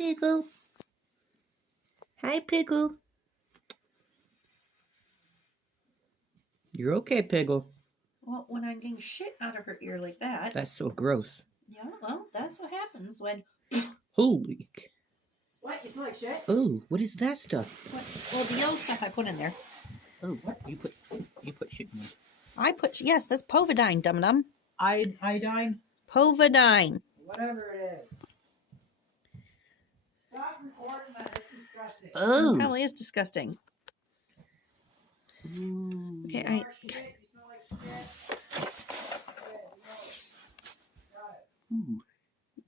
Piggle. Hi, Piggle. You're okay, Piggle. Well, when I'm getting shit out of her ear like that. That's so gross. Yeah, well, that's what happens when. Holy. What? You smell like shit? Oh, what is that stuff? What? Well, the yellow stuff I put in there. Oh, what? You put shit in there. I put, yes, that's povidine, dum-dum. Iodine? Povidine. Whatever it is. Stop recording that. It's disgusting. Oh. It probably is disgusting. Ooh. Okay, You smell like shit. Ooh.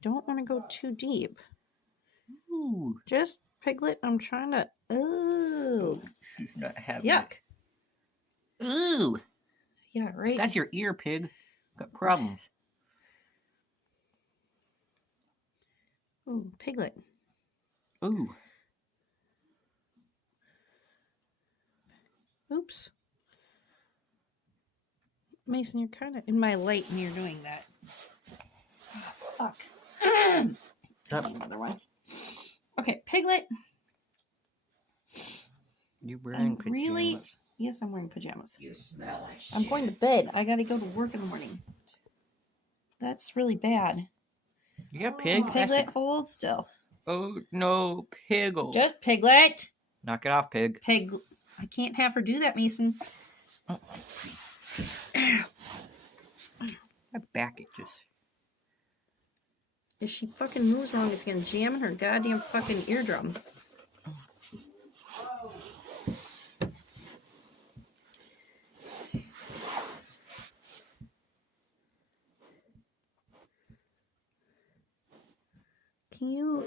Don't want to go too deep. Ooh. Just, Piglet, I'm trying to... Oh. She's not having Yuck. it. Ooh. Yeah, right. That's your ear, Pig. Got problems. Ooh, Piglet. Ooh. Oops. Mason, you're kind of in my light when you're doing that. Oh, fuck. Another one. Okay, Piglet. You're wearing pajamas. Really? Yes, I'm wearing pajamas. You smell like shit. I'm going to bed. I gotta go to work in the morning. That's really bad. Yeah, Pig. Piglet, hold still. Oh, no, Piggle. Just Piglet. Knock it off, Pig. Pig. I can't have her do that, Mason. My back itches. If she fucking moves wrong, it's gonna jam in her goddamn fucking eardrum.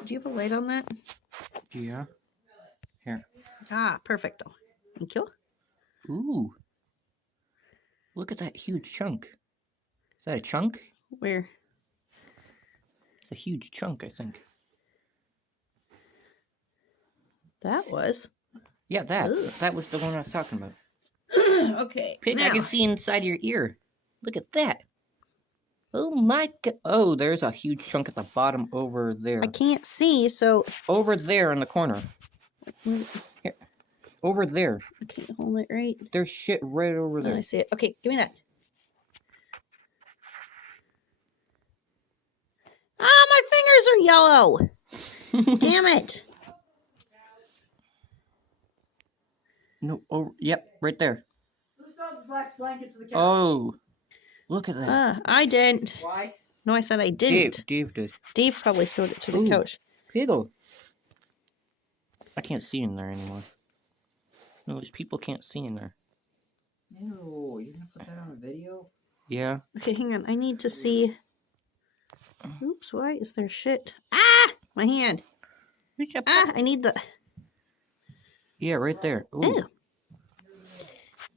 Do you have a light on that? Yeah. Here. Ah, perfecto. Thank you. Ooh. Look at that huge chunk. Is that a chunk? Where? It's a huge chunk, I think. That was? Yeah, that. Ugh. That was the one I was talking about. Okay. Pig, now. I can see inside your ear. Look at that. Oh my god. Oh, there's a huge chunk at the bottom over there. I can't see, so... Over there in the corner. Here. Over there. Okay, hold it right. There's shit right over there. I see it. Okay, give me that. Ah, my fingers are yellow. Damn it. No, oh, yep, right there. Who stole the black blanket to the couch? Oh, look at that. I didn't. Why? No, I said I didn't. Dave did. Dave probably sewed it to the Ooh. couch. Piggle. I can't see in there anymore. No, these people can't see in there. Ew, you're gonna put that on a video? Yeah. Okay, hang on. I need to see. Oops, why is there shit? Ah! My hand. Ah, I need the... Yeah, right there. Ooh. Ew.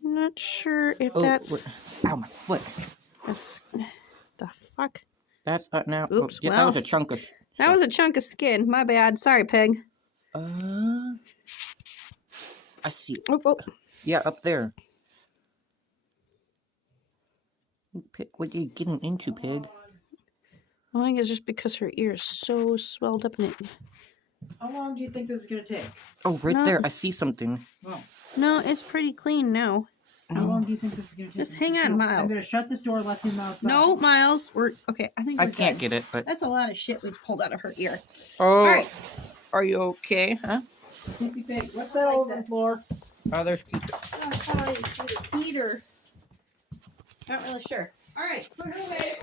I'm not sure if Oh, that's... ow, my foot. That's... The fuck? That's now. Oops, Oh, yeah, well, that was a chunk of. That was a chunk of skin. My bad. Sorry, Pig. I see. Oh, oh. Yeah, up there. Pig, what are you getting into, Pig? I think it's just because her ear is so swelled up in it. How long do you think this is gonna take? Oh, right No. there. I see something. Oh. No, it's pretty clean now. How long do you think this is gonna take? Just hang on, Miles. I'm gonna shut this door, let him outside. No, Miles. We're okay. I think I we're can't good. get it, but. That's a lot of shit we pulled out of her ear. Oh, All right. Are you okay? Huh? Sleepy pig. What's that over the floor? Oh, there's people. Oh, probably the heater. Not really sure. All right. Put her away.